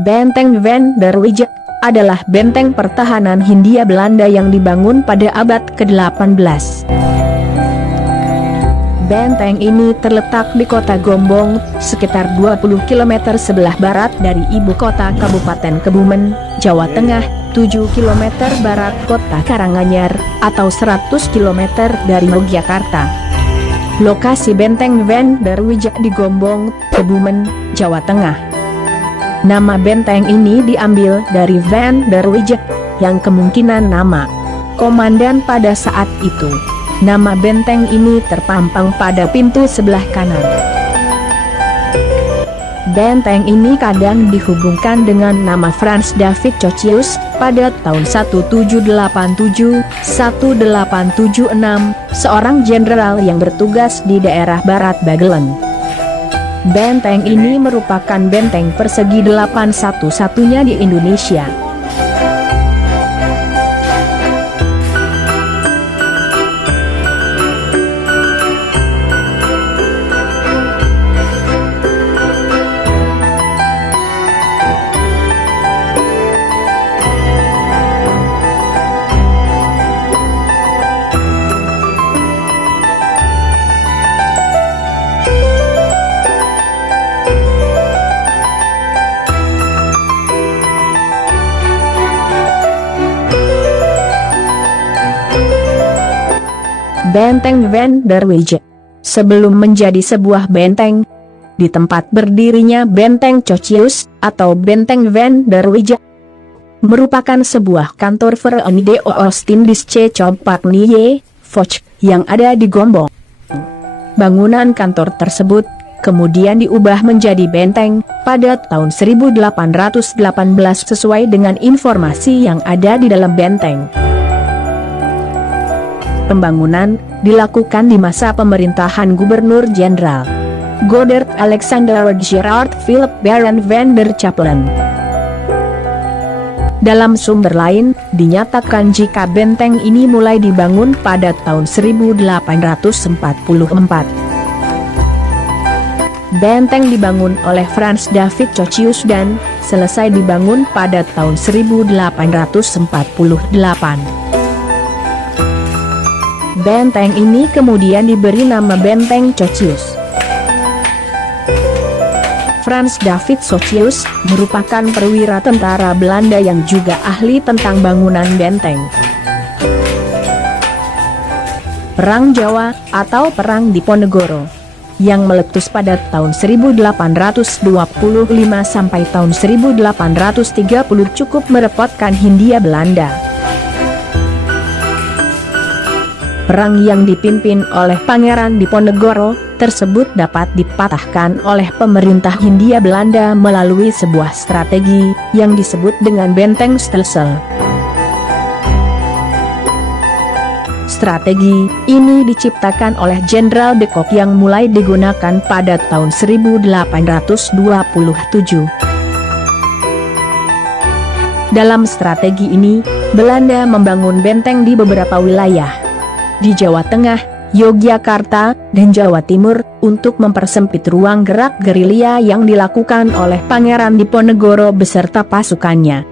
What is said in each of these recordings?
Benteng Van der Wijk adalah benteng pertahanan Hindia Belanda yang dibangun pada abad ke-18. Benteng ini terletak di kota Gombong, sekitar 20 km sebelah barat dari ibu kota Kabupaten Kebumen, Jawa Tengah, 7 km barat kota Karanganyar, atau 100 km dari Yogyakarta. Lokasi benteng Van der Wijk di Gombong, Kebumen, Jawa Tengah. Nama benteng ini diambil dari Van der Wijk, yang kemungkinan nama komandan pada saat itu. Nama benteng ini terpampang pada pintu sebelah kanan. Benteng ini kadang dihubungkan dengan nama Frans David Chocius pada tahun 1787-1876, seorang jenderal yang bertugas di daerah Barat Bagelen. Benteng ini merupakan benteng persegi 8 satu-satunya di Indonesia. Benteng Van der Wijk sebelum menjadi sebuah benteng, di tempat berdirinya benteng Chocius atau benteng Van der Wijk, merupakan sebuah kantor Verenigde Oostindische Compagnie Vocht yang ada di Gombong. Bangunan kantor tersebut kemudian diubah menjadi benteng pada tahun 1818 sesuai dengan informasi yang ada di dalam benteng. Pembangunan dilakukan di masa pemerintahan Gubernur Jenderal Godard Alexander Gerard Philip Baron van der Capellen. Dalam sumber lain, dinyatakan jika benteng ini mulai dibangun pada tahun 1844. Benteng dibangun oleh Frans David Chocius dan selesai dibangun pada tahun 1848. Benteng ini kemudian diberi nama Benteng Chocius. Frans David Chocius merupakan perwira tentara Belanda yang juga ahli tentang bangunan benteng. Perang Jawa atau Perang Diponegoro yang meletus pada tahun 1825 sampai tahun 1830 cukup merepotkan Hindia Belanda. Perang yang dipimpin oleh Pangeran Diponegoro tersebut dapat dipatahkan oleh pemerintah Hindia Belanda melalui sebuah strategi yang disebut dengan Benteng Stelsel. Strategi ini diciptakan oleh Jenderal de Kock yang mulai digunakan pada tahun 1827. Dalam strategi ini, Belanda membangun benteng di beberapa wilayah di Jawa Tengah, Yogyakarta, dan Jawa Timur untuk mempersempit ruang gerak gerilya yang dilakukan oleh Pangeran Diponegoro beserta pasukannya.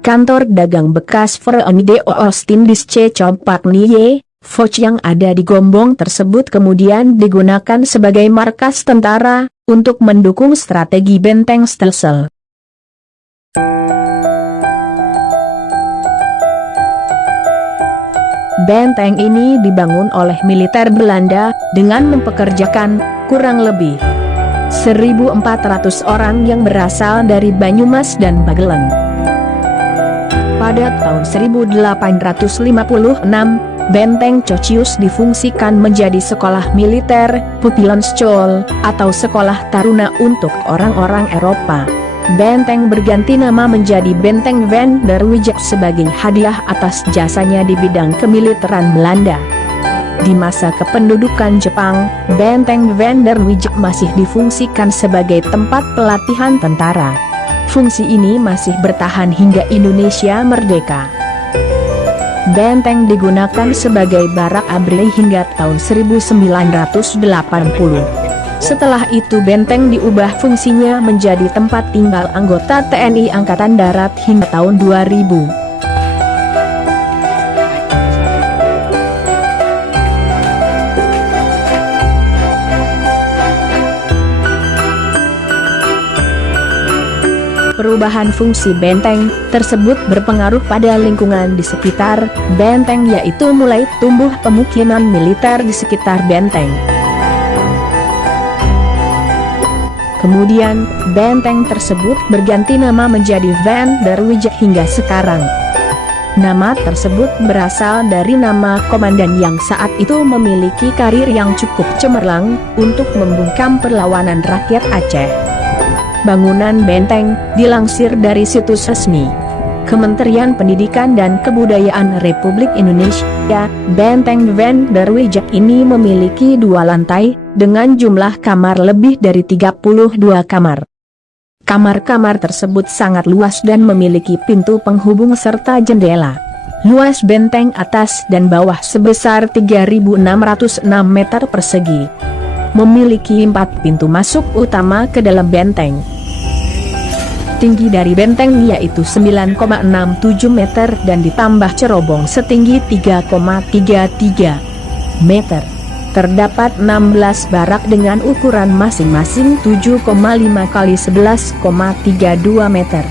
Kantor dagang bekas Verenigde Oostindische Compagnie Vocht yang ada di Gombong tersebut kemudian digunakan sebagai markas tentara untuk mendukung strategi Benteng Stelsel. Benteng ini dibangun oleh militer Belanda dengan mempekerjakan kurang lebih 1.400 orang yang berasal dari Banyumas dan Bagelen. Pada tahun 1856, Benteng Chocius difungsikan menjadi sekolah militer Pupilenschool atau sekolah taruna untuk orang-orang Eropa. Benteng berganti nama menjadi Benteng Van der Wijk sebagai hadiah atas jasanya di bidang kemiliteran Belanda. Di masa kependudukan Jepang, Benteng Van der Wijk masih difungsikan sebagai tempat pelatihan tentara. Fungsi ini masih bertahan hingga Indonesia merdeka. Benteng digunakan sebagai barak ABRI hingga tahun 1980. Setelah itu benteng diubah fungsinya menjadi tempat tinggal anggota TNI Angkatan Darat hingga tahun 2000. Perubahan fungsi benteng tersebut berpengaruh pada lingkungan di sekitar benteng, yaitu mulai tumbuh pemukiman militer di sekitar benteng. Kemudian, benteng tersebut berganti nama menjadi Van der Wijk hingga sekarang. Nama tersebut berasal dari nama komandan yang saat itu memiliki karir yang cukup cemerlang untuk membungkam perlawanan rakyat Aceh. Bangunan benteng dilansir dari situs resmi Kementerian Pendidikan dan Kebudayaan Republik Indonesia. Benteng Van der Wijk ini memiliki 2 lantai dengan jumlah kamar lebih dari 32 kamar. Kamar-kamar tersebut sangat luas dan memiliki pintu penghubung serta jendela. Luas benteng atas dan bawah sebesar 3.606 meter persegi. Memiliki 4 pintu masuk utama ke dalam benteng. Tinggi dari benteng yaitu 9,67 meter dan ditambah cerobong setinggi 3,33 meter. Terdapat 16 barak dengan ukuran masing-masing 7,5 x 11,32 meter.